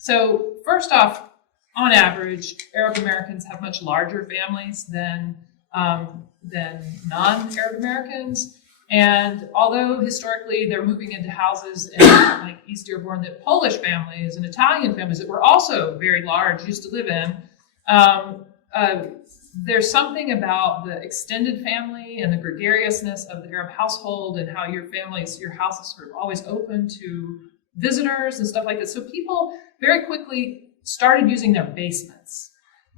So first off, on average, Arab Americans have much larger families than non-Arab Americans. And although historically they're moving into houses in like East Dearborn that Polish families and Italian families that were also very large used to live in, there's something about the extended family and the gregariousness of the Arab household and how your house is sort of always open to visitors and stuff like that. So people very quickly started using their basements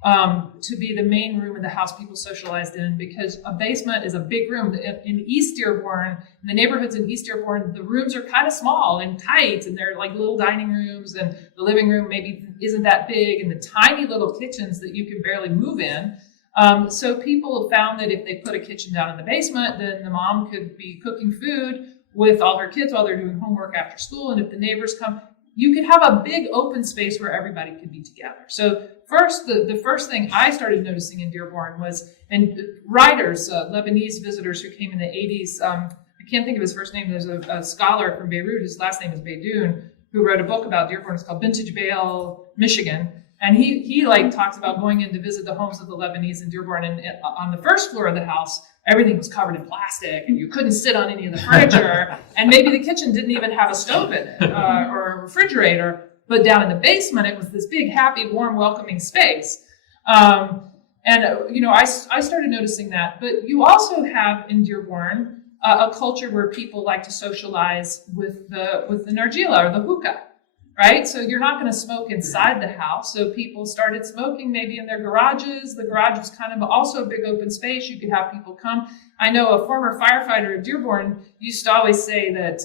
to be the main room of the house people socialized in, because a basement is a big room. In East Dearborn, in the neighborhoods in East Dearborn, the rooms are kind of small and tight, and they're like little dining rooms, and the living room maybe isn't that big, and the tiny little kitchens that you can barely move in. So people found that if they put a kitchen down in the basement, then the mom could be cooking food with all her kids while they're doing homework after school, and if the neighbors come, you could have a big open space where everybody could be together. So first, the first thing I started noticing in Dearborn was, and writers, Lebanese visitors who came in the 80s, I can't think of his first name, there's a scholar from Beirut, his last name is Beydoun, who wrote a book about Dearborn. It's called Vintage Bale, Michigan. And he like talks about going in to visit the homes of the Lebanese in Dearborn, and on the first floor of the house, everything was covered in plastic and you couldn't sit on any of the furniture. And maybe the kitchen didn't even have a stove in it or a refrigerator. But down in the basement, it was this big, happy, warm, welcoming space. I started noticing that. But you also have in Dearborn a culture where people like to socialize with the nargila or the hookah. Right? So you're not going to smoke inside the house. So people started smoking maybe in their garages. The garage was kind of also a big open space. You could have people come. I know a former firefighter of Dearborn used to always say that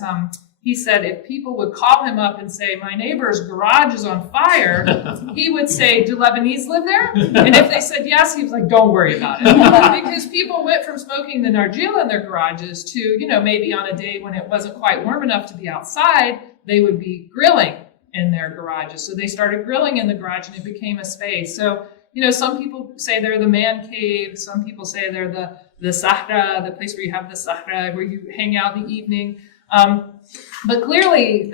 he said if people would call him up and say, my neighbor's garage is on fire, he would say, do Lebanese live there? And if they said yes, he was like, don't worry about it. Because people went from smoking the nargila in their garages to, maybe on a day when it wasn't quite warm enough to be outside, they would be grilling in their garages. So they started grilling in the garage and it became a space. So, some people say they're the man cave. Some people say they're the sahra, the place where you have the sahra, where you hang out in the evening. But clearly